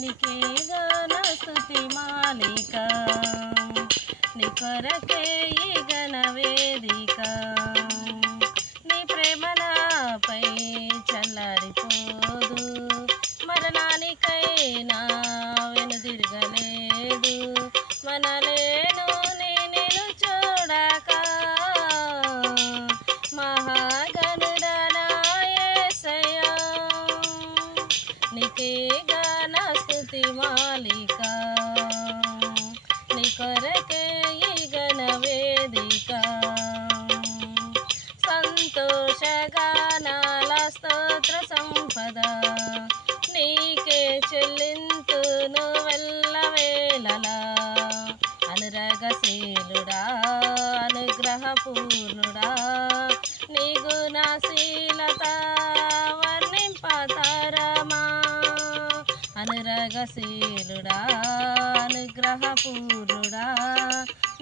నీకేగా గన స్థుతి మాలిక? నీ కొరకే ఈ గణ వేదిక. స్తుతి మాలిక. నీ కొరకే ఈ గణ వేదిక. సంతోషగానాల స్తోత్ర సంపద. నీకే చెల్లింతును వెళ్ళవేళలా అనురగశీలుడా అనుగ్రహపూర్ణుడా. నీ గుణశీలత అనురగశీలుడా అనుగ్రహపూర్ణుడా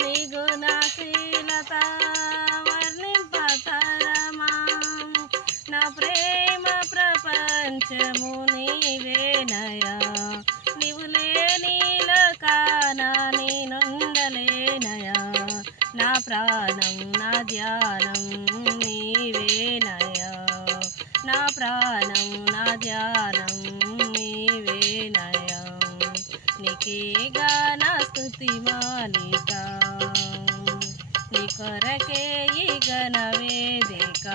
నీ గుణశీలత వర్ణింపతరమా. నా ప్రేమ ప్రపంచము నీవేనయా నీవు లేనిలో కానా నేనుండలేనయా నా ప్రాణం నా ధ్యానం నీవేనయా నా ప్రాణం నా ధ్యానం నీకేగా నా స్తుతి మాలిక నీ కొరకే ఈ గణ వేదిక.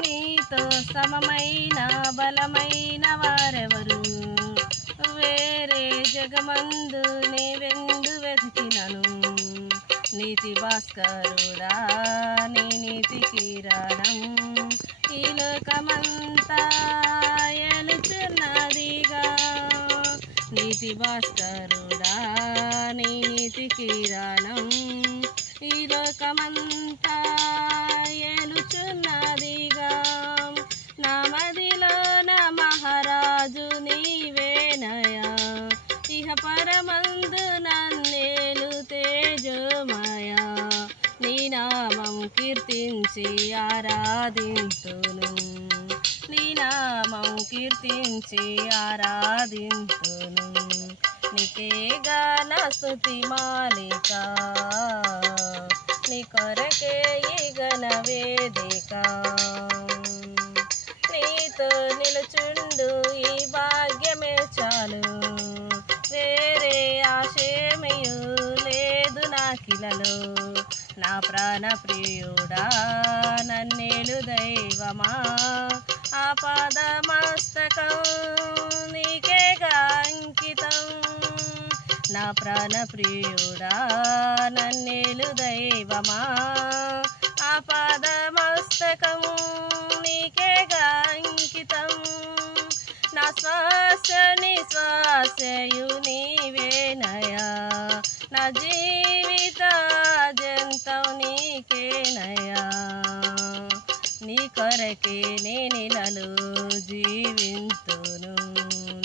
నీతో సమమైన బలమైన వారెవరు? వేరే జగమందు నీవెందు వెతికినను. నీతి భాస్కరుడా నీ నీతి కిరణం. ఈ లోకమంతా శివస్తరుడా నీతి కిరణం ఈ లోకమంతా ఏలుచున్నదిగా. నా మదిలో నా మహారాజు నీవేనయా ఇహ పరమందు నన్నేలు తేజోమయ. నీ నామం కీర్తించి ఆరాధింతును. నామం కీర్తించి ఆరాధింతును. నీకే గన శుతి మాలిక. నీ కొరకే ఈ గణ వేదిక. నీతో నిలుచుండు ఈ భాగ్యమే చాలు. వేరే ఆశయమయు లేదు నాకిలలో. నా ప్రాణ ప్రియుడా నన్నేలు దైవమా? ఆపాద నీకేగా అంకితం నా ప్రాణ ప్రియుడా నన్నేలు దైవమా? ఆపాద మస్తకము నీకేగా అంకితం నా శ్వాస నిశ్వాసయు నీవేనయా నా జీవిత జంతం నీకేనయా కొరకే నేనిలలో జీవింతును.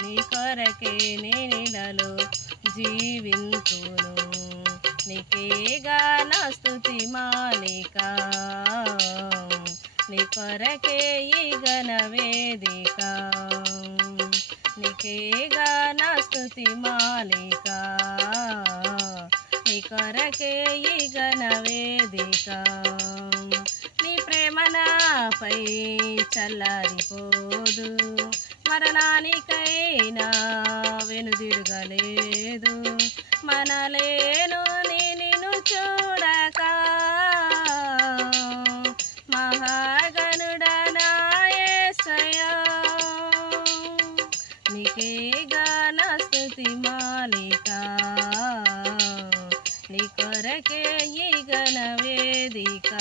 నీ కొరకే నేనిలలో జీవింతును. నీకేగా నా స్తుతి మాలిక. నీ కొరకే ఈ గణ వేదిక. నీకేగా నా స్తుతి మాలిక. నీ కొరకే ఈ గణ వేదిక. నాపై చల్లారిపోదు. మరణానికైనా వెనుదిరగలేదు. మనలేను నీ నిన్ను చూడక. మహాగణుడనాయసయా నీకే నా స్తుతి మాలిక. నీ కొరకే ఈ గణ వేదిక.